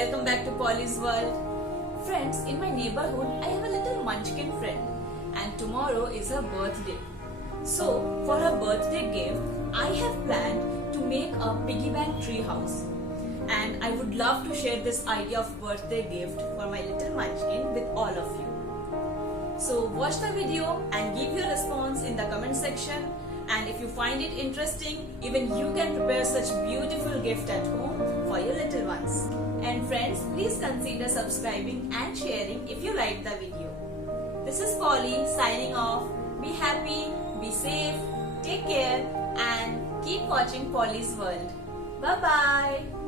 welcome back to Polly's World. Friends, in my neighborhood, I have a little munchkin friend and tomorrow is her birthday. So, for her birthday gift, I have planned to make a piggy bank tree house. And I would love to share this idea of birthday gift for my little munchkin with all of you. So, watch the video and give your response in the comment section. And if you find it interesting, even you can prepare such beautiful gift at home for your little ones. And friends, please consider subscribing and sharing if you like the video. This is Polly signing off. Be happy, be safe, take care and keep watching Polly's World. Bye-bye.